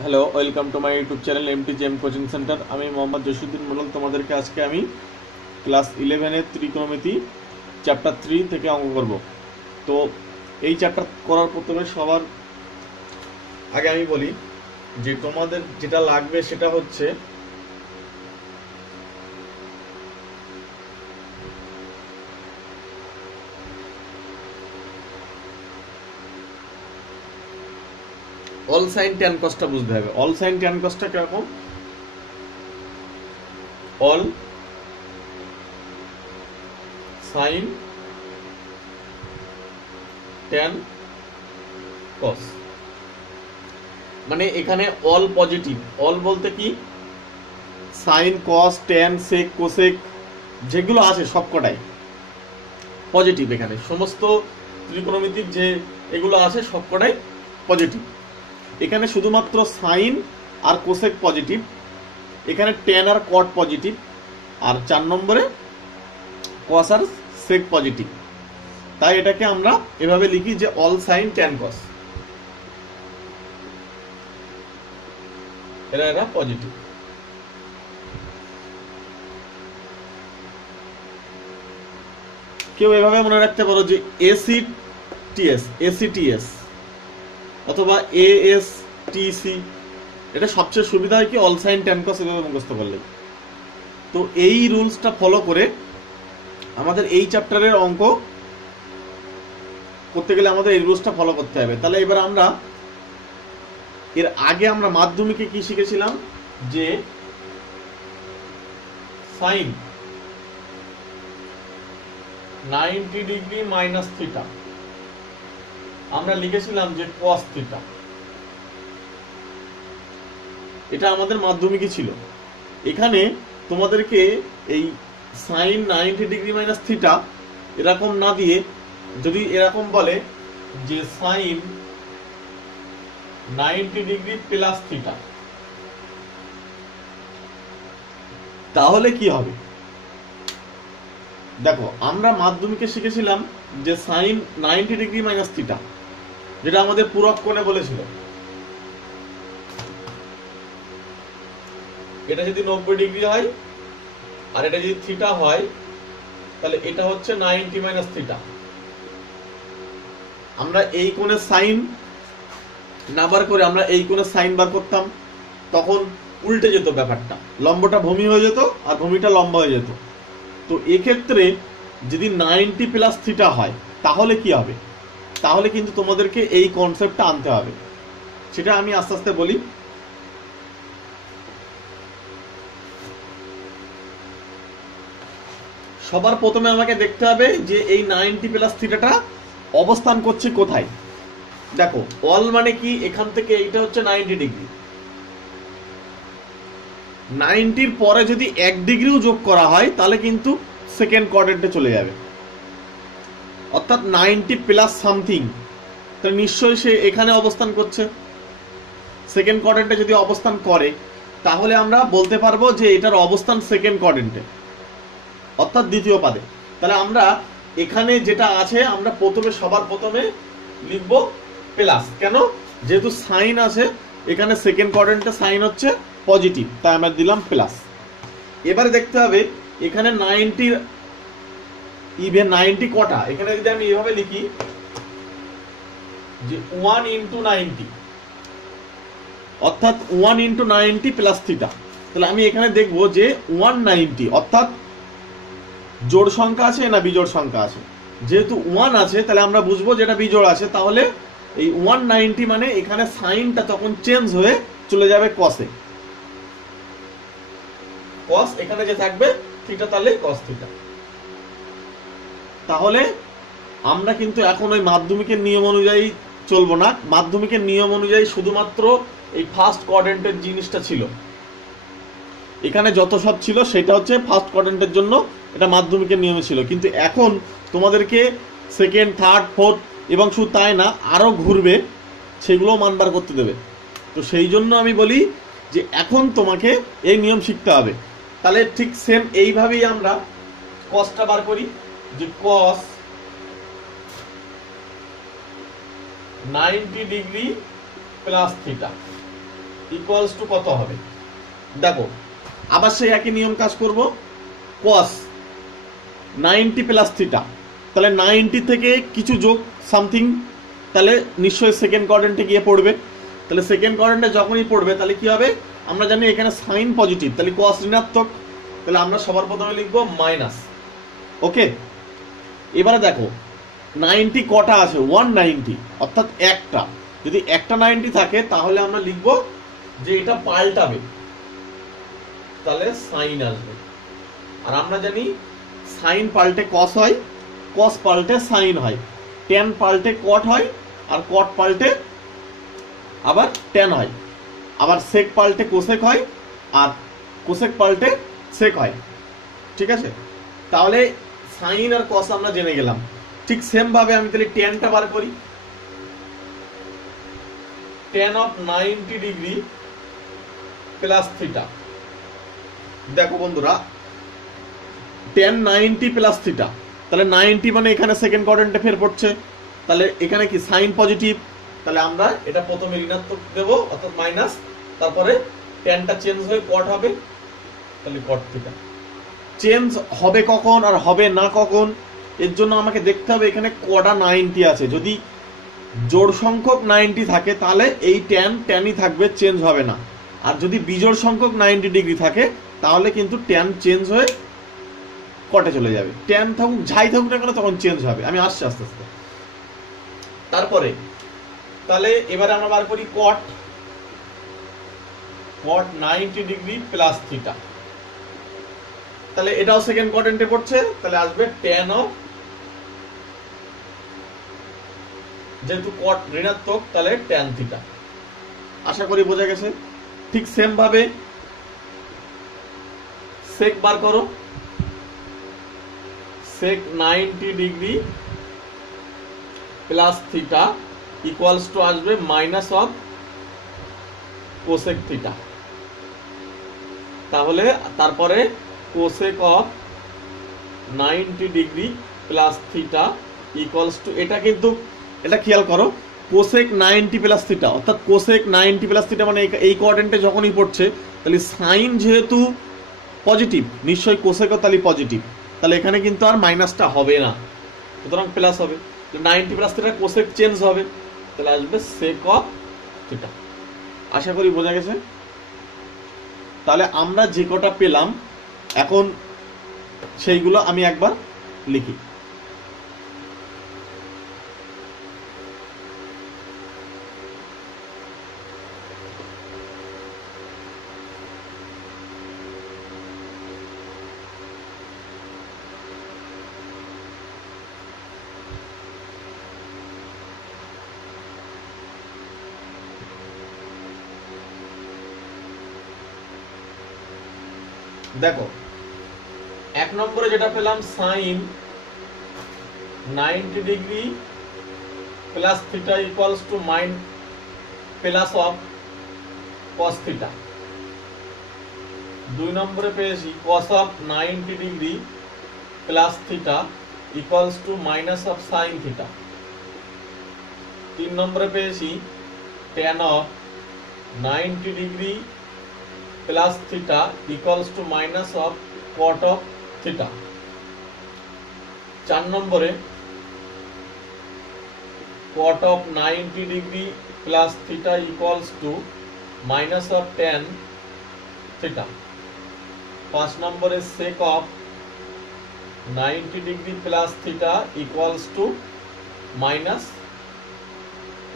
Hello, welcome to my YouTube channel MTGM coaching centre. আমি মোহাম্মদ জসিউদ্দিন মন্ডল। তোমাদেরকে আজকে আমি ক্লাস 11-এর ত্রিকোণমিতি চ্যাপ্টার 3 থেকে অঙ্ক করব। তো এই চ্যাপ্টার করার প্রথমে সবার আগে আমি বলি যে তোমাদের যেটা লাগবে সেটা হচ্ছে অল সাইন ট্যান কসটা বুঝতে হবে। অল সাইন ট্যান কসটা কিরকম? অল সাইন ট্যান কস মানে এখানে অল পজিটিভ। অল বলতে কি? Sign, cos, tan, sec, cosec যেগুলো আছে সবকটাই পজিটিভ। এখানে সমস্ত ত্রিকোণমিতির যে এগুলো আছে সবকটাই পজিটিভ। এখানে শুধুমাত্র সাইন আর কোসেক পজিটিভ, এখানে ট্যান আর কট পজিটিভ, আর 4 নম্বরে কস আর সেক পজিটিভ। তাই এটাকে আমরা এভাবে লিখি যে অল সাইন ট্যান কস এরা পজিটিভ। কেউ এভাবে মনে রাখতে পারো যে এসিটিএস অথবা এএসটিসি। এটা সবচেয়ে সুবিধা হয় কি অল সাইন ট্যান কস এভাবে মুখস্থ করলে। তো এই রুলসটা ফলো করে আমাদের এই চ্যাপ্টারের অঙ্ক করতে গেলে আমাদের এই রুলসটা ফলো করতে হবে। তাহলে এবার আমরা এর আগে আমরা মাধ্যমিকে কি শিখেছিলাম যে সাইন 90 ডিগ্রি মাইনাস থিটা আমরা লিখেছিলাম যে কস থিটা। এটা আমাদের মাধ্যমিকে ছিল। এখানে তোমাদেরকে এই সাইন 90 ডিগ্রি মাইনাস থিটা এরকম না দিয়ে যদি এরকম বলে যে সাইন 90 ডিগ্রি প্লাস থিটা, তাহলে কি হবে? দেখো, আমরা মাধ্যমিকে শিখেছিলাম যে সাইন 90 ডিগ্রি মাইনাস থিটা, যেটা আমাদের পূরক কোণে বলেছিল। এটা যদি 90 ডিগ্রি হয় আর এটা যদি থিটা হয় তাহলে এটা হচ্ছে 90 মাইনাস থিটা। আমরা এই কোণের সাইন না বার করে আমরা এই কোণের সাইন বার করতাম, তখন উল্টে যেত ব্যাপারটা, লম্বটা ভূমি হয়ে যেত আর ভূমিটা লম্বা হয়ে যেত। তো এক্ষেত্রে যদি 90 প্লাস থিটা হয় তাহলে কি হবে? তাহলে কিন্তু তোমাদেরকে এই কনসেপ্টটা আনতে হবে। সেটা আমি আস্তে আস্তে বলি। সবার প্রথমে আমাকে দেখতে হবে যে এই 90 প্লাস থিটাটা অবস্থান করছে কোথায়। দেখো, অল মানে কি? এখান থেকে এইটা হচ্ছে 90 ডিগ্রি। 90-র পরে যদি 1 ডিগ্রিও যোগ করা হয় তাহলে কিন্তু সেকেন্ড কোয়াড্রেন্টে চলে যাবে, অর্থাৎ 90 প্লাস সামথিং। তাহলে নিশ্চয়ই সে এখানে অবস্থান করছে। সেকেন্ড কোয়াড্রেন্টে যদি অবস্থান করে তাহলে আমরা বলতে পারবো যে এটার অবস্থান সেকেন্ড কোয়াড্রেন্টে, অর্থাৎ দ্বিতীয় পাদে। তাহলে আমরা এখানে যেটা আছে আমরা সবার প্রথমে লিখবো প্লাস। কেন? যেহেতু সাইন আছে এখানে সেকেন্ড কোয়াড্রেন্টে সাইন হচ্ছে পজিটিভ, তাই আমরা দিলাম প্লাস। এবারে দেখতে হবে এখানে 90 ইভেন 90 কটা। এখানে যদি আমি এভাবে লিখি যে 1 ইন্টু 90, অর্থাৎ 1 ইন্টু 90 প্লাস থিটা, তাহলে আমি এখানে দেখবো যে 190, অর্থাৎ জোড় সংখ্যা আছে না বিজোড় সংখ্যা আছে। যেহেতু 1 আছে তাহলে আমরা বুঝবো যেটা বিজোড় আছে। তাহলে এই 190 মানে এখানে সাইনটা তখন চেঞ্জ হয়ে চলে যাবে কসে। কস এখানে যে থাকবে থিটা, তাহলে কস থিটা। তাহলে আমরা কিন্তু এখন ওই মাধ্যমিকের নিয়ম অনুযায়ী চলবো না। মাধ্যমিকের নিয়ম অনুযায়ী শুধুমাত্র এই ফার্স্ট কোয়াড্রেন্টের জিনিসটা ছিল। এখানে যত সব ছিল সেটা হচ্ছে ফার্স্ট কোয়াড্রেন্টের জন্য, এটা মাধ্যমিকের নিয়মে ছিল। কিন্তু এখন তোমাদেরকে সেকেন্ড, থার্ড, ফোর্থ এবং শুধু তাই না আরো ঘুরবে, সেগুলোও মান বার করতে দেবে। তো সেই জন্য আমি বলি যে এখন তোমাকে এই নিয়ম শিখতে হবে। তাহলে ঠিক সেম এইভাবেই আমরা কসটা বার করি যে কস 90 degree plus theta. Equals two কত হবে? দেখো আবার সেই একই নিয়ম কাজ করব। cos 90 প্লাস থিটা, তাহলে 90 থেকে কিছু যোগ সামথিং, তাহলে নিশ্চয়ই সেকেন্ড কোয়াড্রেন্টে গিয়ে পড়বে। তাহলে সেকেন্ড কোয়াড্রেন্টে যখনই পড়বে তাহলে কি হবে? আমরা জানি এখানে সাইন পজিটিভ, তাহলে cos ঋণাত্মক, তাহলে আমরা সবার প্রথমে লিখবো মাইনাস। ওকে, এবারে দেখো 90 কটা আছে? 190, অর্থাৎ একটা। যদি একটা 90 থাকে তাহলে আমরা লিখবো যে এটা পাল্টাবে, তাহলে সাইন আসবে। আর আমরা জানি সাইন পাল্টে কস হয়, কস পাল্টে সাইন হয়, ট্যান পাল্টে কট হয়, আর কট পাল্টে আবার ট্যান হয়, আবার সেক পাল্টে কোসেক হয়, আর কোসেক পাল্টে সেক হয়। ঠিক আছে, তাহলে সাইন আর কস আমরা জেনে গেলাম। ঠিক সেম ভাবে আমি তাহলে ট্যানটা বার করি। Tan of 90 degree plus theta. দেখো বন্ধুরা, ট্যান 90 প্লাস থিটা, তাহলে 90 মানে এখানে সেকেন্ড কোয়াড্রেন্টে ফের পড়ছে, তাহলে এখানে কি সাইন পজিটিভ, তাহলে আমরা এটা প্রথমে ঋণাত্মক দেব অর্থাৎ মাইনাস, তারপরে ট্যানটা চেঞ্জ হয়ে কট হবে, তাহলে কট থিটা। চেঞ্জ হবে কখন আর হবে না কখন, এর জন্য আমাকে দেখতে হবে এখানে কটা 90 আছে। যদি জোড় সংখ্যক 90 থাকে তাহলে এই ট্যানই থাকবে, চেঞ্জ হবে না। আর যদি বিজোড় সংখ্যক 90 ডিগ্রি থাকে তাহলে কিন্তু ট্যান চেঞ্জ হয়ে কটে চলে যাবে। ট্যান থাকুক যাই থাকুক না কেন তখন চেঞ্জ হবে। আমি আসছি আস্তে আস্তে। তারপরে তাহলে এবারে আমরা বার করি কট 90 ডিগ্রি প্লাস থিটা, তাহলে এটাও সেকেন্ড কোয়াড্রেন্টে পড়ছে, তাহলে আসবে ট্যান অফ, যেহেতু কট ঋণাত্মক তাহলে ট্যান থিটা। আশা করি বোঝা গেছে। ঠিক সেম ভাবে সেক বার করো। সেক 90 degree plus theta equals two আসবে মাইনাস অফ কোসেক থিটা। তাহলে তারপরে cosec of 90 degree plus theta equals two, এটা কিন্তু এটা খেয়াল করো, কোসেক 90 প্লাস থিটা, অর্থাৎ কোসেক 90 প্লাস থিটা মানে এই কোয়াড্রেন্টে যখনই পড়ছে, তাহলে সাইন যেহেতু পজিটিভ নিশ্চয়ই কোসেকও তাহলে পজিটিভ, তাহলে এখানে কিন্তু আর মাইনাসটা হবে না, সুতরাং প্লাস হবে। 90 প্লাস থিটা কোসেক চেঞ্জ হবে, তাহলে আসবে সেক অফ থিটা। আশা করি বোঝা গেছে। তাহলে আমরা যে কটা পেলাম এখন সেইগুলো আমি একবার লিখি। দেখো এক নম্বরে যেটা পেলাম sine 90 degree plus theta equals to minus plus of cos theta. দুই নম্বরে পেয়েছি cos of 90 degree plus theta equals to minus of sine theta. তিন নম্বরে পেয়েছি tan of 90 degree plus theta equals to minus of cot of theta. চার নম্বরে cot of 90 degree plus theta equals to minus of tan theta. পাঁচ নম্বরে sec of 90 degree plus theta equals to minus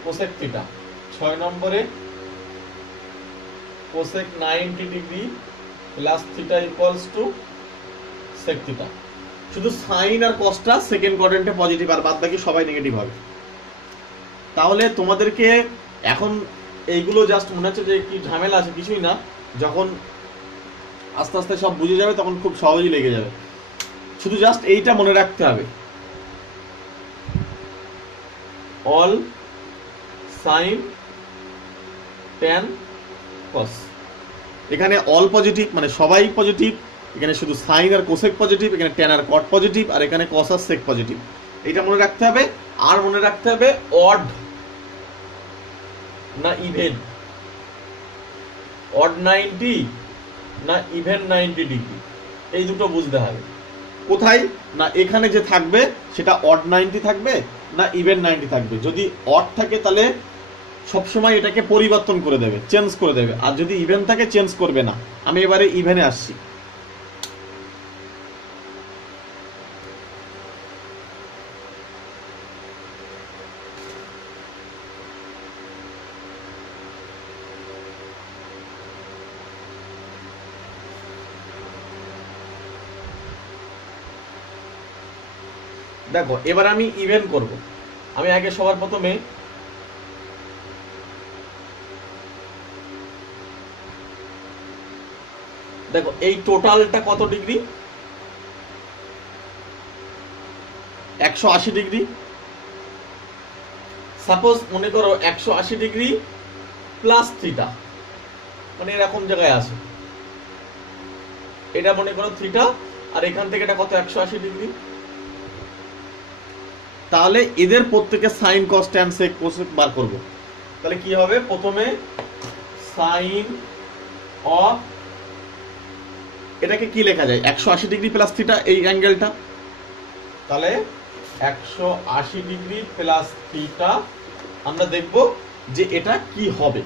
cosec theta. ছয় নম্বরে cosec 90 degree plus theta equals to sec theta. শুধু sine আর কসটা second কোয়াড্রেন্টে positive, আর বাদ বাকি সবাই নেগেটিভ হবে। তাহলে তোমাদেরকে এখন এইগুলো জাস্ট মনে হচ্ছে যে কি ঝামেলা আছে, কিছুই না। যখন আস্তে আস্তে সব বুঝে যাবে তখন খুব সহজেই লেগে যাবে। শুধু জাস্ট এইটা মনে রাখতে হবে, অল সাইন ট্যান কস। এখানে অল পজিটিভ মানে সবাই পজিটিভ, এখানে শুধু সাইন আর কোসেক পজিটিভ, এখানে ট্যান আর কট পজিটিভ, আর এখানে কস আর সেক পজিটিভ। এটা মনে রাখতে হবে। আর মনে রাখতে হবে অড না ইভেন। অড 90 না ইভেন 90 ডিগ্রি, এই দুটো বুঝতে হবে। কোথায় না এখানে যে থাকবে সেটা অড 90 থাকবে না ইভেন 90 থাকবে। যদি অড থাকে তাহলে সবসময় এটাকে পরিবর্তন করে দেবে, চেঞ্জ করে দেবে, আর যদি ইভেন থাকে চেঞ্জ করবে না। আমি এবারে ইভেনে আসছি। দেখো এবার আমি ইভেন করব। আমি আগে সবার প্রথমে দেখো এই টোটালটা কত ডিগ্রি, 180 ডিগ্রি। সাপোজ মনে করো 180 ডিগ্রি প্লাস থিটা, মানে এরকম জায়গায় আছে, এটা মনে করো থিটা, আর এখান থেকে এটা কত 180 ডিগ্রি। তাহলে এদের প্রত্যেকে sine cos tan sec cosec বার করব। তাহলে কি হবে, প্রথমে সাইন অফ, এটাকে কি লেখা যায় 180 ডিগ্রি প্লাস থিটা, এই অ্যাঙ্গেলটা, তাহলে 180 ডিগ্রি প্লাস থিটা। আমরা দেখব যে এটা কি হবে।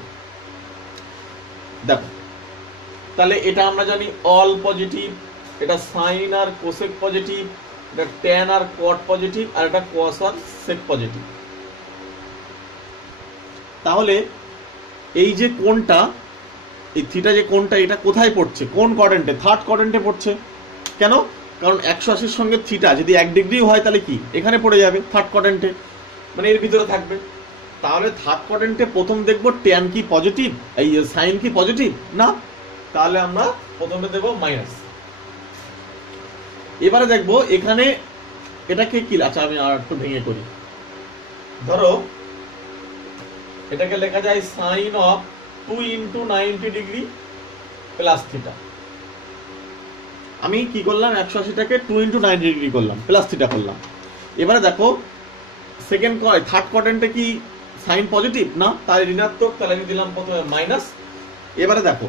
দেখো তাহলে এটা আমরা জানি অল পজিটিভ, এটা সাইন আর কোসেক পজিটিভ, এটা ট্যান আর কট পজিটিভ, আর এটা কস আর সেক পজিটিভ। তাহলে এই যে কোণটা, এই থিটা যে কোণটা, এটা কোথায় পড়ছে, কোন কোয়াড্রেন্টে, থার্ড কোয়াড্রেন্টে পড়ছে। কেন, কারণ 180 সঙ্গে থিটা যদি 1 ডিগ্রিও হয় তাহলে কি এখানে পড়ে যাবে থার্ড কোয়াড্রেন্টে, মানে এর ভিতরে থাকবে। তাহলে থার্ড কোয়াড্রেন্টে প্রথম দেখব ট্যান কি পজিটিভ, এই সাইন কি পজিটিভ না, তাহলে আমরা প্রথমে দেব মাইনাস। এবারে দেখবো এখানে এটাকে কি, আচ্ছা আমি আর একটু ভেঙে করি। ধরো এটাকে লেখা যায় sine of 2 × 90 degree plus theta. আমি কি করলাম, 180টাকে 2 × 90 ডিগ্রি করলাম, প্লাস থিটা করলাম। এবারে দেখো সেকেন্ড থার্ড কোয়াড্রেন্টে কি সাইন পজিটিভ না, তাই ঋণাত্মক, তাহলে আমি দিলাম প্রথমে মাইনাস। এবারে দেখো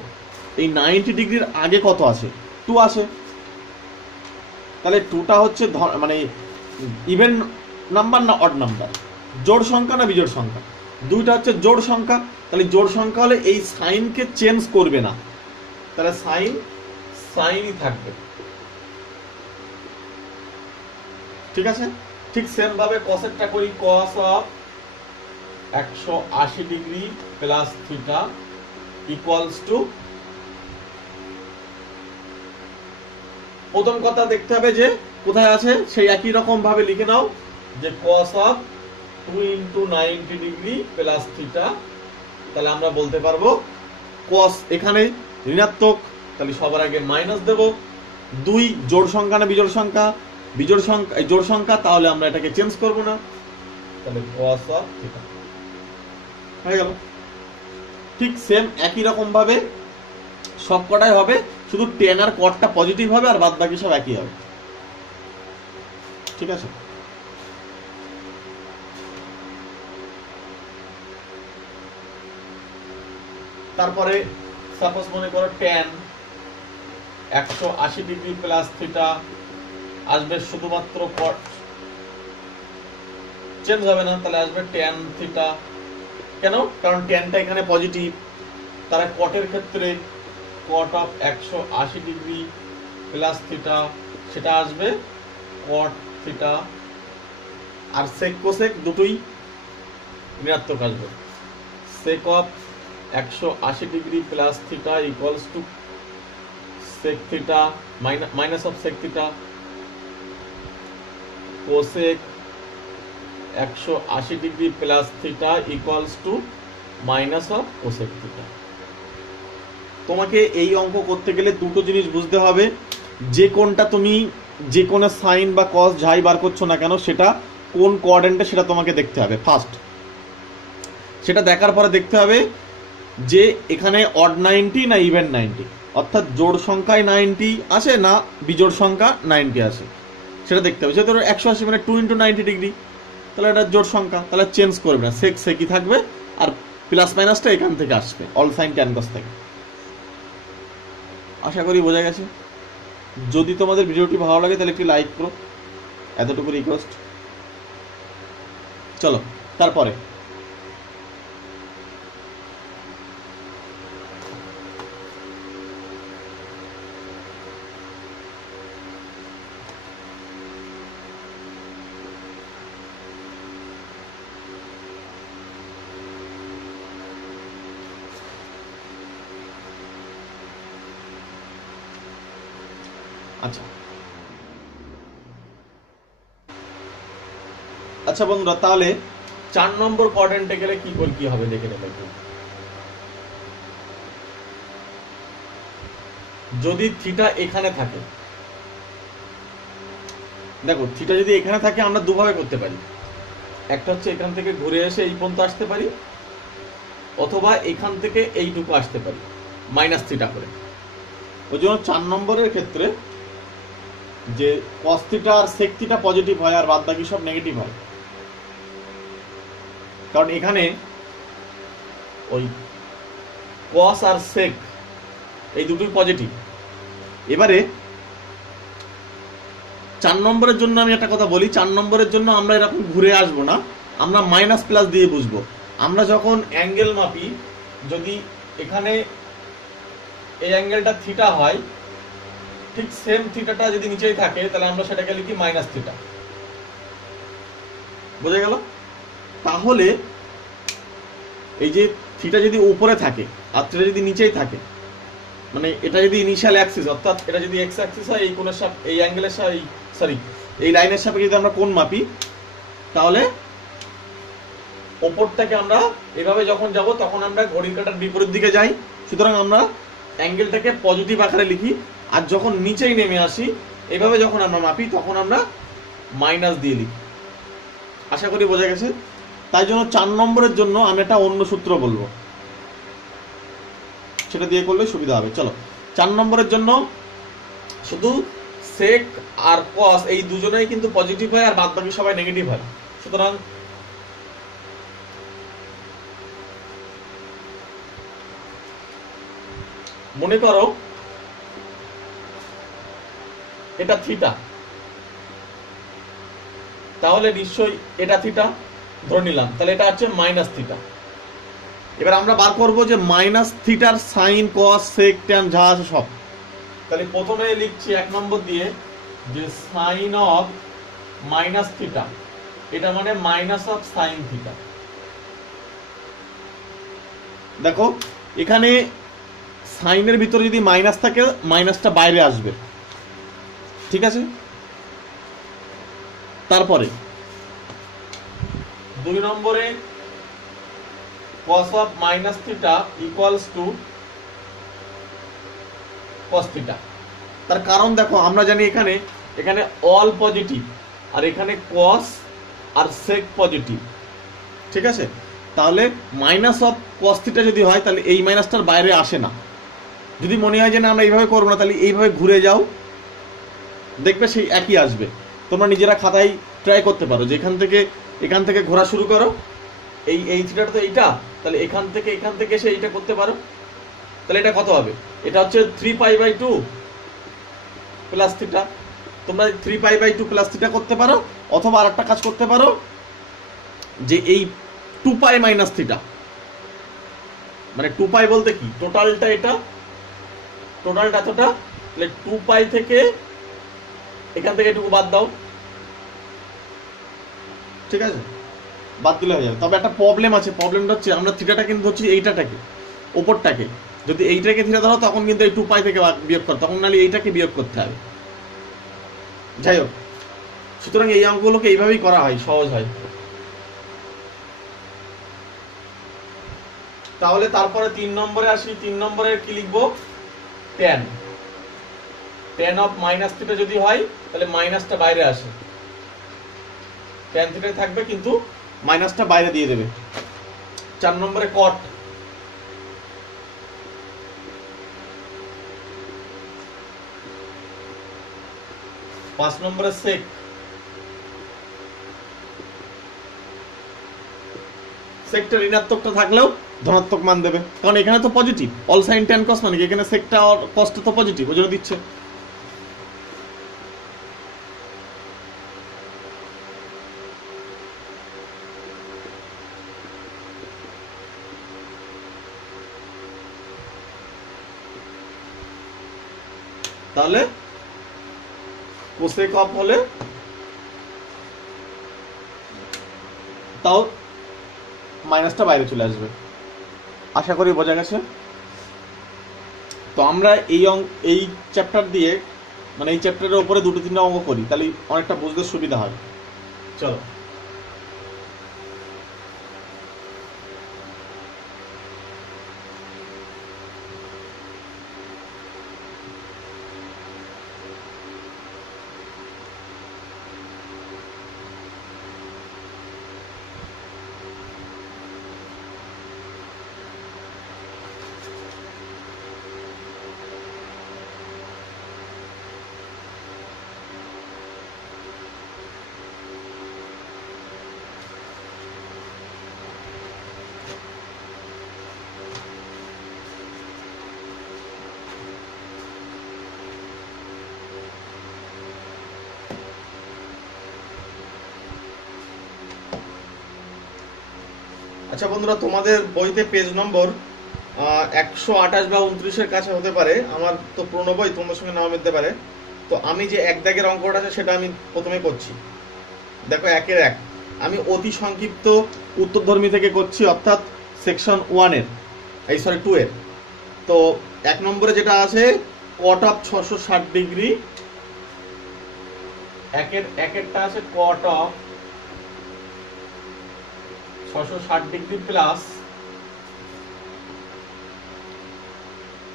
এই 90 ডিগ্রির আগে কত আছে, 2 আছে, তাহলে 2টা হচ্ছে মানে ইভেন নাম্বার না অড নাম্বার, জোড় সংখ্যা না বিজোড় সংখ্যা, দুইটা হচ্ছে জোড় সংখ্যা। তাহলে জোড় সংখ্যা হলে এই সাইনকে চেঞ্জ করবে না, তাহলে সাইন সাইনই থাকবে। ঠিক আছে, ঠিক সেম ভাবে কসেরটা করি, cos of 180 degree plus theta equals two, প্রথম কথা দেখতে হবে যে কোথায় আছে, সেই একই রকম ভাবে লিখে নাও যে cos of 2 × 90 degree plus theta. তাহলে আমরা বলতে পারবো cos এখানে ঋণাত্মক, তাহলে সবার আগে মাইনাস দেব। 2 জোড় সংখ্যা না বিজোড় সংখ্যা, বিজোড় সংখ্যা, জোড় সংখ্যা, তাহলে আমরা এটাকে চেঞ্জ করব না, তাহলে cos অফ থিটা হয়ে গেল। ঠিক সেম একই রকম ভাবে সবকটাই হবে, শুধু টেন আর কটটা পজিটিভ হবে আর বাদ বাকি সব একই হবে। ঠিক আছে, তারপরে সাপোজ মনে করো ট্যান 180 ডিগ্রি প্লাস থিটা আসবে, শুধুমাত্র কট চেঞ্জ হবে না, তাহলে আসবে ট্যান থিটা। কেন, কারণ ট্যানটা এখানে পজিটিভ, তারা কটের ক্ষেত্রে কট অফ 180 ডিগ্রি প্লাস থিটা, সেটা আসবে কট থিটা। আর সেক কোসেক দুটোই ঋণাত্মক আসবে, sec of 180 degree plus theta equals to sec theta minus of sec theta, cosec 180 degree plus theta equals to minus of cosec theta. তোমাকে এই অঙ্ক করতে গেলে দুটো জিনিস বুঝতে হবে, যে কোনটা তুমি যে কোনো সাইন বা কস যাই বার করছো না কেন সেটা কোন কোয়াড্রেন্টে সেটা তোমাকে দেখতে হবে ফার্স্ট। সেটা দেখার পরে দেখতে হবে যে এখানে অড 90 না ইভেন 90, অর্থাৎ জোড় সংখ্যায় 90 আসে না বিজোড় সংখ্যা 90 আসে, সেটা দেখতে হবে। যেহেতু 180 মানে 2 × 90 ডিগ্রি, তাহলে এটা জোড় সংখ্যা, তাহলে চেঞ্জ করবে না, সেক সেকই থাকবে, আর প্লাস মাইনাসটা এখান থেকে আসবে অল সাইন ট্যান কস থেকে। আশা করি বোঝা গেছে। যদি তোমাদের ভিডিওটি ভালো লাগে তাহলে একটি লাইক করো, এতটুকু রিকোয়েস্ট। চলো তারপরে আচ্ছা আচ্ছা বন্ধুরা, তাহলে 4 নম্বর কোয়াড্রেন্টে গেলে কি হবে দেখে নেব একটু। যদি থিটা এখানে থাকে, দেখো থিটা যদি এখানে থাকে আমরা দুভাবে করতে পারি। একটা হচ্ছে এখান থেকে ঘুরে এসে এই পর্যন্ত আসতে পারি, অথবা এখান থেকে এইটুকু আসতে পারি মাইনাস থিটা করে। ওই জন্য 4 নম্বরের ক্ষেত্রে যে কস থিটা আর সেক থিটা পজিটিভ হয় আর বাদ বাকি সব নেগেটিভ হয়, কারণ এখানে ওই কস আর সেক এই দুটোই পজিটিভ। এবারে 4 নম্বরের জন্য আমি একটা কথা বলি, 4 নম্বরের জন্য আমরা এরকম ঘুরে আসবো না, আমরা মাইনাস প্লাস দিয়ে বুঝবো। আমরা যখন অ্যাঙ্গেল মাপি, যদি এখানে এই অ্যাঙ্গেলটা থিটা হয়, ঠিক সেম থিটাটা যদি নিচেই থাকে তাহলে আমরা সেটাকে লিখি মাইনাস থিটা। বোঝা গেল? তাহলে এই যে থিটা যদি উপরে থাকে আর থিটা যদি নিচেই থাকে, মানে এটা যদি ইনিশিয়াল অ্যাক্সিস, অর্থাৎ এটা যদি এক্স অ্যাক্সিস হয়, এই কোণের সাপেক্ষে, এই অ্যাঙ্গেলের সাপেক্ষে, সরি এই লাইনের সাপেক্ষে যদি আমরা কোণ মাপি, তাহলে ওপর থেকে আমরা এভাবে যখন যাব তখন আমরা ঘড়ির কাঁটার বিপরীত দিকে যাই, সুতরাং আমরা অ্যাঙ্গেলটাকে পজিটিভ আকারে লিখি। আর যখন নিচেই নেমে আসি এভাবে যখন আমরা মাপি তখন আমরা মাইনাস দিয়ে লিখি। আশা করি বোঝা গেছে। তাই জন্য 4 নম্বরের জন্য আমি একটা অন্য সূত্র বলবো, সেটা দিয়ে করলে সুবিধা হবে। চলো 4 নম্বরের জন্য শুধু সেক আর কস এই দুজনেই কিন্তু পজিটিভ হয় আর বাদ বাকি সবাই নেগেটিভ হয়। সুতরাং মনে করো এটা থিটা, তাহলে নিশ্চয়ই এটা থিটা ধরে নিলাম, তাহলে এটা হচ্ছে মাইনাস থিটা। এবার আমরা বার করব যে মাইনাস থিটার সাইন কস সেক ট্যান যা আছে সব। তাহলে প্রথমে লিখছি 1 নম্বর দিয়ে যে সাইন অফ মাইনাস থিটা, এটা মানে মাইনাস অফ সাইন থিটা। দেখো এখানে সাইনের ভিতরে যদি মাইনাস থাকে মাইনাসটা বাইরে আসবে, ঠিক আছে। তারপরে 2 নম্বরে cos of minus theta equals to cos theta। তার কারণ দেখো আমরা জানি এখানে এখানে অল পজিটিভ আর এখানে cos আর sec পজিটিভ, ঠিক আছে। তাহলে মাইনাস অফ cos theta যদি হয় তাহলে এই মাইনাসটার বাইরে আসে না। যদি মনে হয় যে না আমরা এইভাবে করবো না, তাহলে এইভাবে ঘুরে যাও, দেখবে সেই একই আসবে। তোমরা নিজেরা খাতায় ট্রাই করতে পারো যে এখান থেকে ঘোরা শুরু করো, এই থিটাটা তো এইটা, তাহলে এখান থেকে এসে এইটা করতে পারো, তাহলে এটা কত হবে? এটা হচ্ছে 3π/2 প্লাস থিটা। তোমরা 3π/2 প্লাস থিটা করতে পারো, অথবা আরেকটা কাজ করতে পারো যে এই 2π মাইনাস থিটা, মানে 2π বলতে কি টোটালটা, এটা টোটালটা এতটা, তাহলে 2π থেকে এখান থেকে এটুকু বাদ দাও, ঠিক আছে, বাদ দিলে হয়ে যাবে। তবে একটা প্রবলেম আছে, প্রবলেমটা হচ্ছে আমরা থিটাটা কিন্তু হচ্ছে এইটাটাকে, ওপরটাকে, যদি এইটাকে থিটা ধরো তখন কিন্তু এই 2π থেকে বিয়োগ করো, তখন নাহলে এইটাকে বিয়োগ করতে হবে। যাই হোক, সুতরাং এই অঙ্কগুলোকে এইভাবেই করা হয়, সহজ হয়। তাহলে তারপরে 3 নম্বরে আসি। 3 নম্বরে কি লিখবো? tan অফ মাইনাস থিটা যদি হয় তাহলে মাইনাসটা বাইরে আসে, tan থিটা থাকবে কিন্তু মাইনাসটা বাইরে দিয়ে দেবে। 4 নম্বরে cot, 5 নম্বরে sec, সেকটা ঋণাত্মকটা থাকলেও ধনাত্মক মান দেবে, কারণ এখানে তো পজিটিভ, অল সাইন ট্যান কস মানে কি এখানে সেকটা আর কসটা তো পজিটিভ, ওই জন্য দিচ্ছে। তাহলে কোসেক অফ হলে তাও মাইনাসটা বাইরে চলে আসবে। আশা করি বোঝা গেছে। তো আমরা এই চ্যাপ্টার দিয়ে মানে এই চ্যাপ্টারের উপরে দুটো তিনটা অঙ্ক করি, তাহলে অনেকটা বুঝতে সুবিধা হয়। চলো আচ্ছা বন্ধুরা, তোমাদের বইতে পেজ নম্বর 128 বা 29-এর কাছে হতে পারে, আমার তো পুরনো বই, তোমাদের সঙ্গে নাও মিলতে পারে। তো আমি যে এক দাগের অঙ্কটা আছে সেটা আমি প্রথমে করছি। দেখো 1-এর 1 আমি অতি সংক্ষিপ্ত উত্তরধর্মী থেকে করছি, অর্থাৎ সেকশন 1-এর 2-এর। তো 1 নম্বরে যেটা আছে কট অফ 660 ডিগ্রি, 1-এরটা আছে cot of 660 degree plus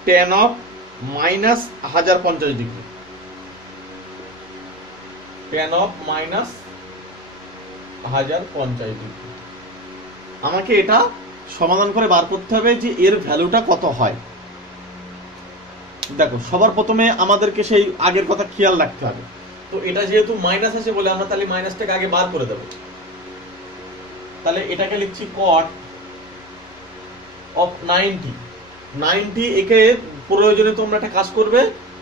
tan of minus 1050 degree, tan of minus 1050 degree. আমাকে এটা সমাধান করে বার করতে হবে যে এর ভ্যালুটা কত হয়। দেখো সবার প্রথমে আমাদেরকে সেই আগের কথা খেয়াল রাখতে হবে। তো এটা যেহেতু মাইনাস আছে বলে আমরা তাহলে মাইনাসটাকে আগে বার করে দেবো। তাহলে এটাকে লিখছি কট অফ 90। একে প্রয়োজনে তোমরা একটা কাজ করবে,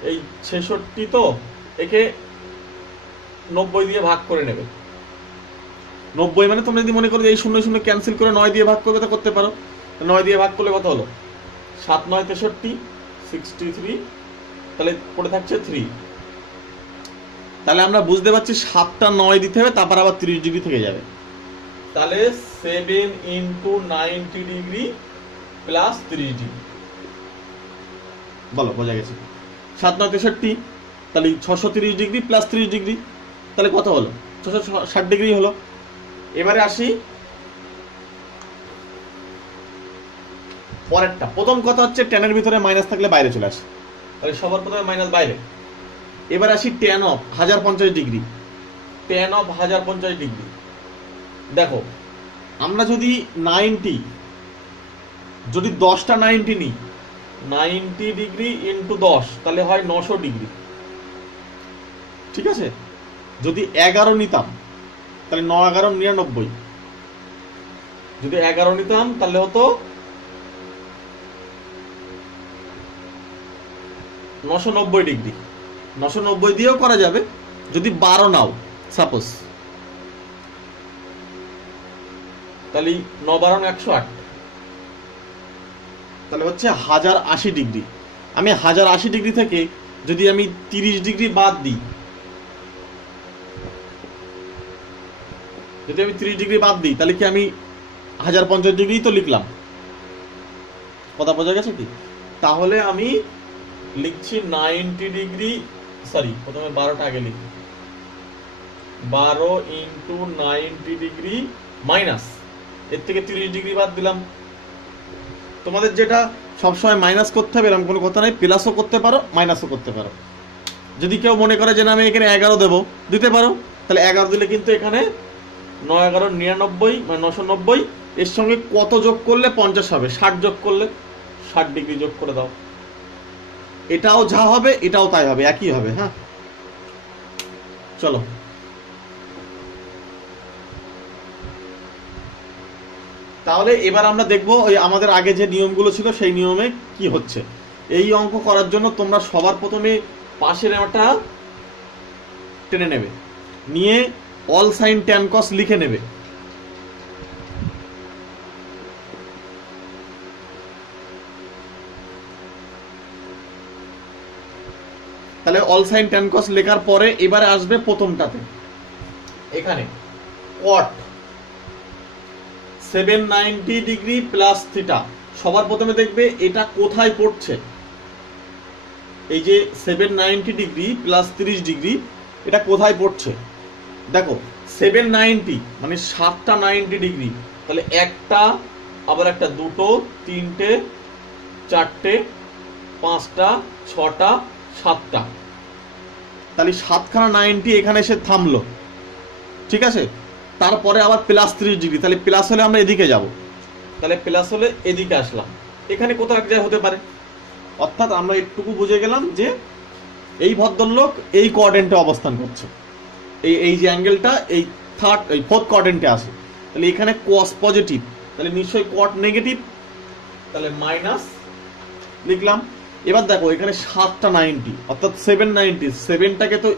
এই 66 তো একে 90 দিয়ে ভাগ করে নেবে। 90 মানে তোমরা যদি মনে করো এই 0 0 ক্যান্সেল করে 9 দিয়ে ভাগ করবে তা করতে পারো। 9 দিয়ে ভাগ করলে কত হলো? 7 9 63 63, তাহলে পড়ে থাকছে 3। তাহলে আমরা বুঝতে পারছি 7টা 9 দিতে হবে, তারপর আবার 30 ডিগ্রি থেকে যাবে। তাহলে 7 ইন্টু 90 ডিগ্রি প্লাস 30 ডিগ্রি। বলো বোঝা গেছে? 7 9 63, তাহলে 630 ডিগ্রি প্লাস 30 ডিগ্রি, তাহলে কত হলো? 660 ডিগ্রি হলো। এবারে আসি পরেরটা। প্রথম কথা হচ্ছে ট্যানের ভিতরে মাইনাস থাকলে বাইরে চলে আসে, তাহলে সবার প্রথমে মাইনাস বাইরে। এবার আসি tan of 1050 degree, tan of 1050 degree. দেখো আমরা যদি 90 যদি 10টা 90 নিই, 90 ডিগ্রি ইন্টু 10 তাহলে হয় 900 ডিগ্রি, ঠিক আছে? যদি 11 নিতাম তাহলে 9 11 99, যদি 11 নিতাম তাহলে হতো 990 ডিগ্রি। 990 দিয়েও করা যাবে। যদি 12 নাও সাপোজ, তাহলে 9 12 108, তাহলে হচ্ছে 1080 ডিগ্রি। আমি 1080 ডিগ্রি থেকে যদি আমি 30 ডিগ্রি বাদ দিই, যদি আমি 30 ডিগ্রি বাদ দিই তাহলে কি আমি 1050 ডিগ্রি তো লিখলাম। কথা বোঝা গেছে কি? তাহলে আমি লিখছি 90 ডিগ্রি, সরি প্রথমে 12টা আগে লিখি, 12 ইন্টু 90 ডিগ্রি মাইনাস এর থেকে 30 ডিগ্রি বাদ দিলাম। তোমাদের যেটা সবসময় মাইনাস করতে হবে এরকম কোনো কথা নাই, প্লাসও করতে পারো মাইনাসও করতে পারো। যদি কেউ মনে করে যে না আমি এখানে 11 দেবো, দিতে পারো। তাহলে 11 দিলে কিন্তু এখানে 9 11 99 মানে 990, এর সঙ্গে কত যোগ করলে 50 হবে? 60 যোগ করলে 60 ডিগ্রি যোগ করে দাও। এটাও যা হবে এটাও তাই হবে, একই হবে। হ্যাঁ চলো তাহলে এবার আমরা দেখব ওই আমাদের আগে যে নিয়মগুলো ছিল সেই নিয়মে কি হচ্ছে। এই অঙ্ক করার জন্য তোমরা সবার প্রথমে পাশের একটা টেনে নেবে, নিয়ে অল সাইন ট্যান কস লিখে নেবে। তাহলে অল সাইন ট্যান কস লেখার পরে এবারে আসবে প্রথমটাতে, এখানে কট 790 ডিগ্রি প্লাস থিটা। সবার প্রথমে দেখবে এটা কোথায় পড়ছে। এই যে 790 ডিগ্রি প্লাস 30 ডিগ্রি এটা কোথায় পড়ছে দেখো। 790 মানে 7টা 90 ডিগ্রি, তাহলে একটা, আবার একটা, দুটো, তিনটে, চারটে, পাঁচটা, ছটা, সাতটা, তাহলে 7খানা 90 এখানে এসে থামলো, ঠিক আছে। তারপরে আবার প্লাস 30 ডিগ্রি, তাহলে প্লাস হলে আমরা এদিকে যাব, তাহলে প্লাস হলে এদিকে আসলাম, এখানে কোথাও এক জায়গায় হতে পারে। অর্থাৎ আমরা একটুকু বুঝে গেলাম যে এই ভদ্রলোক এই কোয়াড্রেন্টে অবস্থান করছে, এই যে অ্যাঙ্গেলটা এই ফোর্থ কোয়াড্রেন্টে আসে, তাহলে এখানে কস পজিটিভ, তাহলে নিশ্চয়ই কট নেগেটিভ, তাহলে মাইনাস লিখলাম। এবার দেখো এখানে 7টা 90, অর্থাৎ 790, 7টাকে তো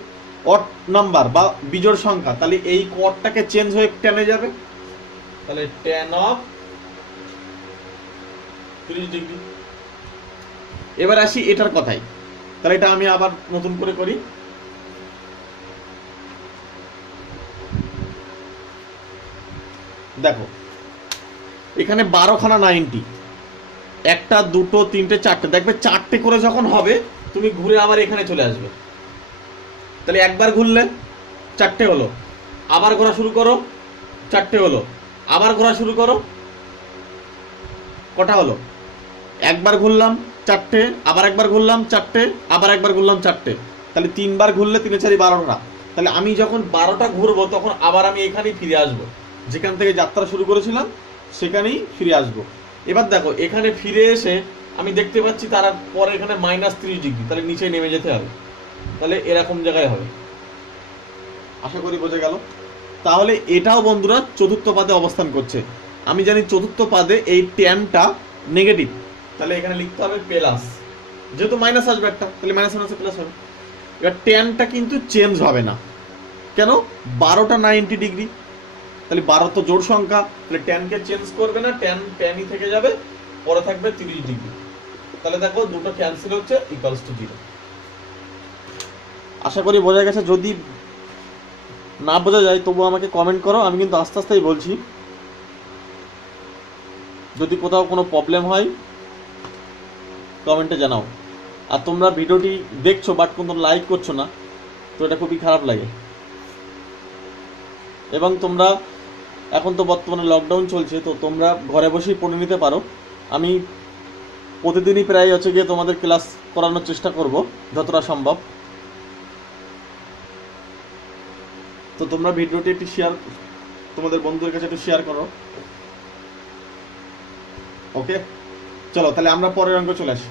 অড নাম্বার বা বিজোড় সংখ্যা, তাহলে এই কটটাকে চেঞ্জ হয়ে টেনে যাবে, তাহলে tan অফ 30 ডিগ্রি। এবার আসি এটার কথাই, তাহলে এটা আমি আবার নতুন করে করি। দেখো এখানে 12খানা 90, একটা, দুটো, তিনটে, চারটে, দেখবে চারটে করে যখন হবে তুমি ঘুরে আবার এখানে চলে আসবে, তাহলে একবার ঘুরলে চারটে হলো, আবার ঘোরা শুরু করো, চারটে হলো, আবার ঘোরা শুরু করো, কটা হলো? একবার ঘুরলাম চারটে, আবার একবার ঘুরলাম চারটে, আবার একবার ঘুরলাম চারটে, তাহলে 3বার ঘুরলে 3 4 12টা। তাহলে আমি যখন 12টা ঘুরবো তখন আবার আমি এখানেই ফিরে আসবো, যেখান থেকে যাত্রা শুরু করেছিলাম সেখানেই ফিরে আসবো। এবার দেখো এখানে ফিরে এসে আমি দেখতে পাচ্ছি তারপরে এখানে -30 ডিগ্রি, তাহলে নিচে নেমে যেতে হবে, তাহলে এরকম জায়গায় হবে। আশা করি বোঝা গেল। তাহলে এটাও বন্ধুরা চতুর্থ পাদে অবস্থান করছে। আমি জানি চতুর্থ পাদে এই ট্যানটা নেগেটিভ, তাহলে এখানে লিখতে হবে প্লাস, যেহেতু মাইনাস আসবে একটা, তাহলে মাইনাস মাইনাসে প্লাস হবে। এবার ট্যানটা কিন্তু চেঞ্জ হবে না, কেন? 12টা 90 ডিগ্রি, তাহলে 12 তো জোড় সংখ্যা, তাহলে ট্যানকে চেঞ্জ করবে না, ট্যানই থেকে যাবে, পরে থাকবে 30 ডিগ্রি। তাহলে দেখো দুটো ক্যান্সেল হচ্ছে, ইকুয়ালস টু 0। আশা করি বোঝা গেছে। যদি না বোঝা যায় তবু আমাকে কমেন্ট করো, আমি কিন্তু আস্তে আস্তেই বলছি। যদি কোথাও কোনো প্রবলেম হয় কমেন্টে জানাও। আর তোমরা ভিডিওটি দেখছো বাট কিন্তু লাইক করছো না, তো এটা খুবই খারাপ লাগে। এবং তোমরা এখন তো বর্তমানে লকডাউন চলছে, তো তোমরা ঘরে বসেই পড়ে নিতে পারো। আমি প্রতিদিনই প্রায় গিয়ে তোমাদের ক্লাস করানোর চেষ্টা করব যতটা সম্ভব। তো তোমরা ভিডিওটি একটু শেয়ার, তোমাদের বন্ধুদের কাছে একটু শেয়ার করো। ওকে, চলো তাহলে আমরা পরের অঙ্ক চলে আসি।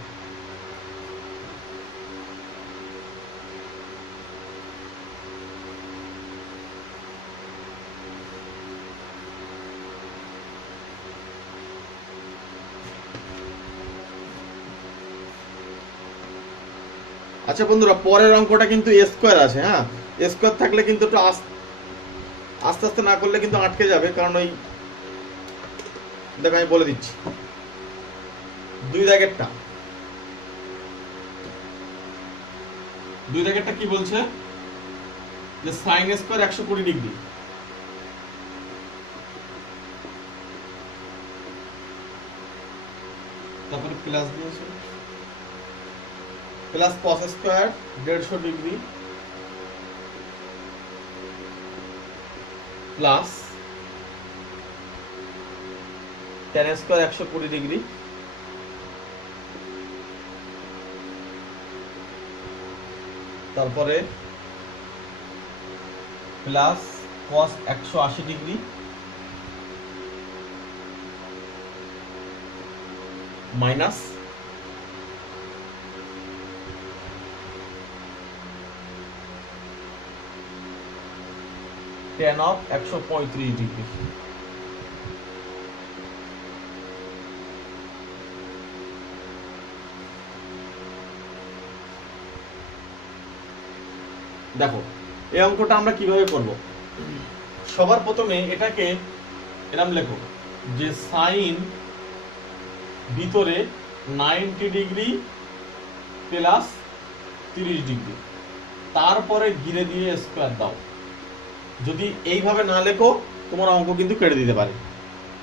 আচ্ছা বন্ধুরা, পরের অঙ্কটা কিন্তু এ স্কোয়ার আছে। হ্যাঁ, এ স্কোয়ার থাকলে কিন্তু একটু আস্তে আস্তে না করলে কিন্তু আটকে যাবে, কারণ ওই দেখো আমি বলে দিচ্ছি। 2 দাগেরটা কি বলছে যে সাইন স্কোয়ার 120 ডিগ্রি, তারপরে প্লাস দিয়েছে plus cos square 150 degree plus tan square 120 degree তারপরে plus cos 180 degree minus tan of 135 degree. দেখো এই অঙ্কটা আমরা কিভাবে করব। সবার প্রথমে এটাকে এরকম লেখো যে সাইন ভিতরে 90 ডিগ্রি প্লাস 30 ডিগ্রি, তারপরে ঘিরে দিয়ে স্কোয়ার দাও। যদি এইভাবে না লেখো তোমার অঙ্ক কিন্তু কেটে দিতে পারে।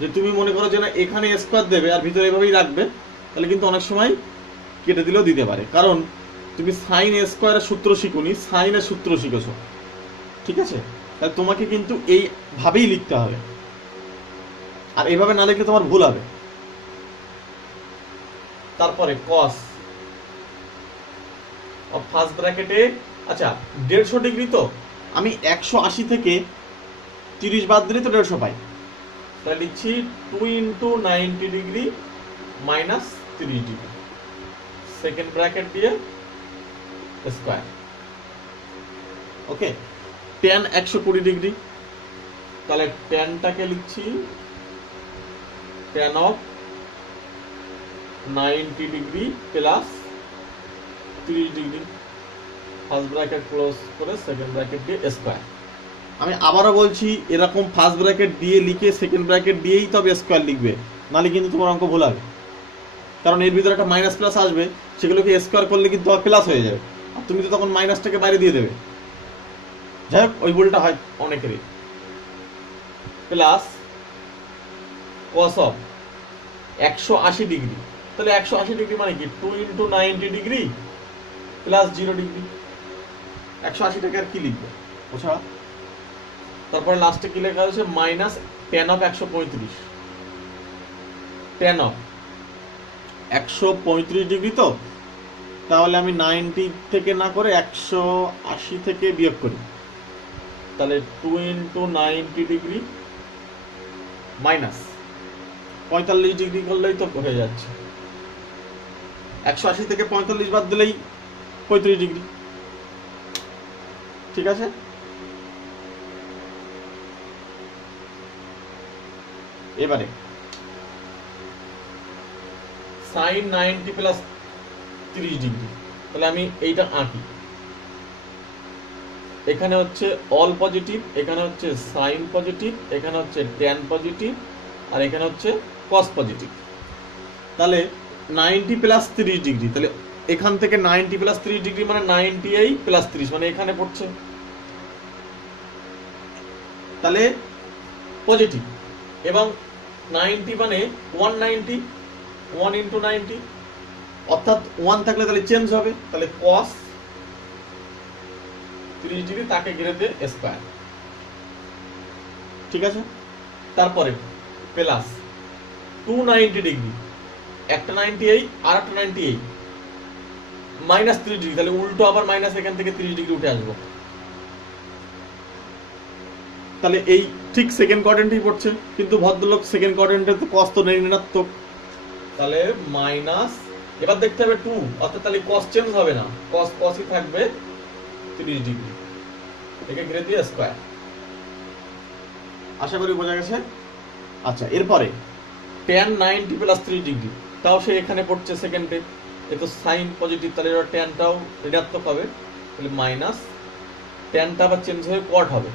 যে তুমি মনে করো যে না এখানে স্কোয়ার দেবে আর ভিতরে এইভাবেই রাখবে, তাহলে কিন্তু অনেক সময় কেটে দিলেও দিতে পারে, কারণ তুমি সাইন স্কোয়ারের সূত্র শিখুনি, সাইনের সূত্র শিখেছো। ঠিক আছে, তাহলে তোমাকে কিন্তু এইভাবেই লিখতে হবে, আর এইভাবে না লিখলে তোমার ভুল হবে। তারপরে কস ফার্স্ট ব্র্যাকেটে, আচ্ছা 150 ডিগ্রি, তো আমি 180 থেকে 30 বাদ দিলে তো 150 পাই, তাহলে লিখছি 2 × 90 degree minus 30 degree, second bracket দিয়ে স্কোয়ার। ওকে, tan 120 ডিগ্রি, তাহলে ট্যানটাকে লিখছি tan of 90 degree plus 30 degree, first bracket close করে সেকেন্ড ব্র্যাকেট দিয়ে স্কোয়ার। আমি আবারও বলছি, এরকম ফার্স্ট ব্র্যাকেট দিয়ে লিখে সেকেন্ড ব্র্যাকেট দিয়েই তবে স্কোয়ার লিখবে, নাহলে কিন্তু তোমার অঙ্ক ভুল হবে। কারণ এর ভিতরে একটা মাইনাস প্লাস আসবে, সেগুলোকে স্কোয়ার করলে কিন্তু প্লাস হয়ে যাবে, আর তুমি তো তখন মাইনাসটাকে বাইরে দিয়ে দেবে। যাই হোক, ওই ভুলটা হয় অনেকেরই। প্লাস কস অফ 180 ডিগ্রি, তাহলে 180 ডিগ্রি মানে কি 2 × 90 ডিগ্রি প্লাস 0 ডিগ্রি। 180 টাকে আর কি লিখবে ওছা। তারপরে লাস্টে কি লেখা হয়েছে minus tan of 135, tan of 135 degree, তো তাহলে আমি 90 থেকে না করে 180 থেকে বিয়োগ করি, তাহলে 2 × 90 ডিগ্রি মাইনাস 45 ডিগ্রি করলেই তো হয়ে যাচ্ছে। 180 থেকে 45 বাদ দিলেই 35 ডিগ্রি। ঠিক আছে, এবারে সাইন 90 প্লাস 30 ডিগ্রি, তাহলে আমি এইটা আঁকি। এখানে হচ্ছে অল পজিটিভ, এখানে হচ্ছে সাইন পজিটিভ, এখানে হচ্ছে ট্যান পজিটিভ, আর এখানে হচ্ছে কস পজিটিভ। তাহলে 90 প্লাস 30 ডিগ্রি, তাহলে এখান থেকে 90 প্লাস 30 ডিগ্রি মানে 98 প্লাস 30 মানে এখানে পড়ছে, তাহলে পজিটিভ। এবং 90 মানে 190, 1 × 90, অর্থাৎ 1 থাকলে তাহলে চেঞ্জ হবে, তাহলে cos 30 ডিগ্রি তাকে ঘিরে দিয়ে স্কয়ার। ঠিক আছে, তারপরে প্লাস 290 ডিগ্রি, একটা 98 আর একটা 98 মাইনাস 30 ডিগ্রি, তাহলে উল্টো আবার মাইনাস এখান থেকে 30 ডিগ্রি উঠে আসবো, তাহলে এই ঠিক সেকেন্ড কোয়াড্রেন্টেই পড়ছে, কিন্তু ভদ্রলোক সেকেন্ড কোয়াড্রেন্টে তো cos তো নেই, ঋণাত্মক, তাহলে মাইনাস, এবার দেখতে হবে 2, অর্থাৎ তাহলে cos চেঞ্জ হবে না, cosই থাকবে 30 ডিগ্রি, একে ঘিরে দিয়ে স্কয়ার। আশা করি বোঝা গেছে। আচ্ছা, এরপরে tan 90 প্লাস 30 ডিগ্রি, তাও সে এখানে পড়ছে সেকেন্ডে, এ তো সাইন পজিটিভ, তাহলে এবার ট্যানটাও ঋণাত্মক হবে, তাহলে মাইনাস ট্যানটা আবার চেঞ্জ হয়ে কট হবে,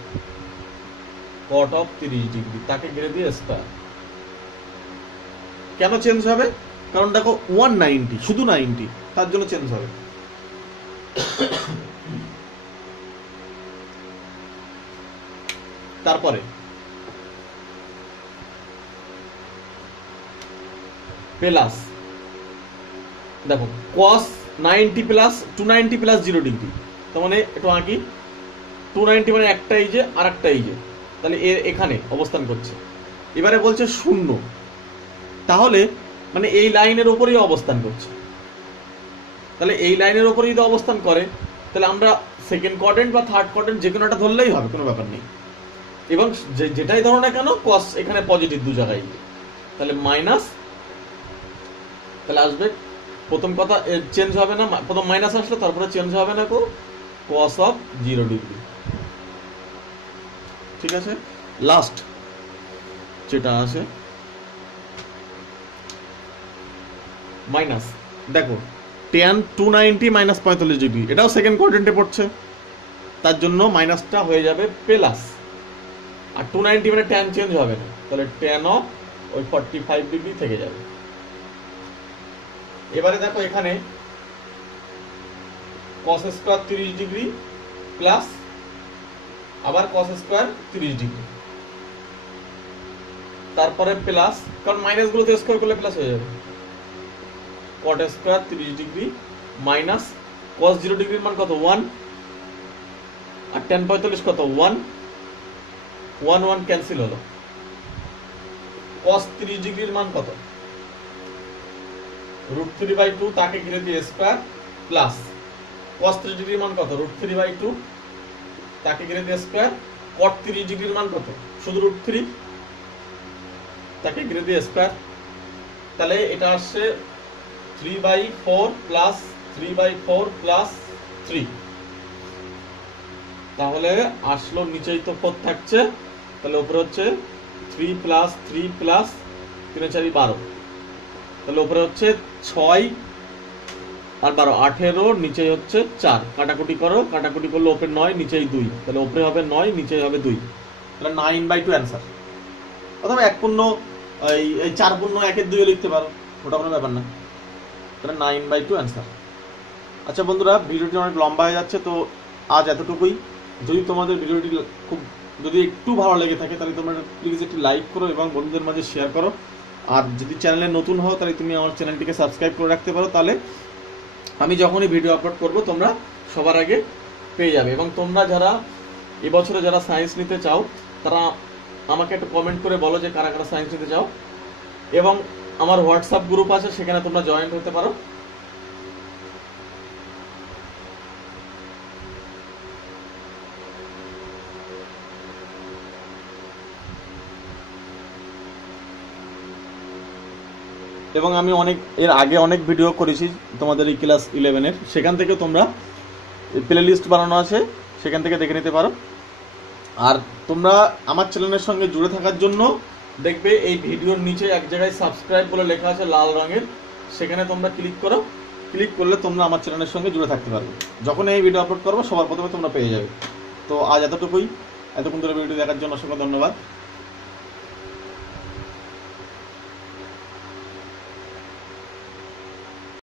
কট অফ 30 ডিগ্রি তাকে ঘিরে দিয়ে স্কয়ার। কেন চেঞ্জ হবে? কারণ দেখো 190 শুধু 90, তার জন্য চেঞ্জ হবে। তারপরে প্লাস দেখো cos 90 প্লাস 290 প্লাস 0 ডিগ্রি, তার মানে একটু আঁকি, 290 মানে একটা এই যে আর একটা এই যে, তাহলে এখানে অবস্থান করছে। এবারে বলছে 0, তাহলে মানে এই লাইনের উপরেই অবস্থান করছে, তাহলে এই লাইনের উপরেই যদি অবস্থান করে তাহলে আমরা সেকেন্ড কোয়াড্রেন্ট বা থার্ড কোয়াড্রেন্ট যে কোনো একটা ধরলেই হবে, কোনো ব্যাপার নেই। এবং যেটাই ধরো না কেন cos এখানে পজিটিভ দু জায়গায়, তাহলে মাইনাস, তাহলে আসবে প্রথম কথা চেঞ্জ হবে না, প্রথম মাইনাস আসলে তারপরে চেঞ্জ হবে না কো cos অফ 0 ডিগ্রি। ঠিক আছে, লাস্ট যেটা আছে মাইনাস, দেখো tan 290 মাইনাস 45 ডিগ্রি, এটাও সেকেন্ড কোয়াড্রেন্টে পড়ছে, তার জন্য মাইনাসটা হয়ে যাবে প্লাস। আর 290 মানে ট্যান চেঞ্জ হবে না, তাহলে ট্যান অফ ওই 45 ডিগ্রি থেকে যাবে। এবারে দেখো এখানে cos স্কয়ার 30 ডিগ্রি প্লাস আবার cos স্কয়ার 30 ডিগ্রি, তারপরে প্লাস, কারণ মাইনাস গুলোতে স্কয়ার করলে প্লাস হয়ে যাবে, cot square 30 degree minus cos 0 ডিগ্রির মান কত 1 আর tan 45 কত 1 1 1 ক্যান্সেল হলো। cos 30 ডিগ্রির মান কত √3/2 তাকে ঘিরে দিয়ে স্কয়ার প্লাস cos 30 ডিগ্রির মান কত √3/2 তাকে ঘিরে দিয়ে স্কয়ার, cot 30 ডিগ্রির মান কত শুধু √3 তাকে ঘিরে দিয়ে স্কয়ার। তাহলে এটা আসছে 3/4 প্লাস 3/4 প্লাস 3, তাহলে আসলো নিচেই তো 4 থাকছে, তাহলে উপরে হচ্ছে 3 প্লাস 3 প্লাস 3 4 12, তাহলে উপরে হচ্ছে 6 আর 12 18, নিচেই হচ্ছে 4, কাটাকুটি করো, কাটাকুটি করলে উপরে 9 নিচেই 2, তাহলে উপরে হবে 9 নিচেই হবে 2, তাহলে 9/2 অ্যান্সার। অথবা 1 পূর্ণ এই 4 পূর্ণ 1 2 লিখতে পারো, ওটা কোনো ব্যাপার না, তাহলে 9/2 অ্যান্সার। আচ্ছা বন্ধুরা, ভিডিওটি অনেক লম্বা হয়ে যাচ্ছে, তো আজ এতটুকুই। যদি তোমাদের ভিডিওটি খুব যদি একটু ভালো লেগে থাকে তাহলে তোমরা প্লিজ একটি লাইক করো এবং বন্ধুদের মাঝে শেয়ার করো। আর যদি চ্যানেলে নতুন হও তাহলে তুমি আমার চ্যানেলটিকে সাবস্ক্রাইব করে রাখতে পারো, তাহলে আমি যখনই ভিডিও আপলোড করব তোমরা সবার আগে পেয়ে যাবে। এবং তোমরা যারা এবছরে যারা সায়েন্স নিতে চাও তারা আমাকে একটু কমেন্ট করে বলো যে কারা কারা সায়েন্স নিতে চাও, এবং আমার হোয়াটসঅ্যাপ গ্রুপ আছে, সেখানে তোমরা জয়েন হতে পারো। এবং আমি এর আগে অনেক ভিডিও করেছি তোমাদের এই ক্লাস 11-এর, সেখান থেকে তোমরা প্লে লিস্ট বানানো আছে, সেখান থেকে দেখে নিতে পারো। আর তোমরা আমার চ্যানেলের সঙ্গে জুড়ে থাকার জন্য দেখবে এই ভিডিওর নিচে এক জায়গায় সাবস্ক্রাইব বলে লেখা আছে লাল রঙের, সেখানে তোমরা ক্লিক করো, ক্লিক করলে তোমরা আমার চ্যানেলের সঙ্গে জুড়ে থাকতে পারবে। যখন এই ভিডিও আপলোড করবো সবার প্রথমে তোমরা পেয়ে যাবে। তো আজ এতটুকুই, এতক্ষণ ধরে ভিডিও দেখার জন্য অসংখ্য ধন্যবাদ।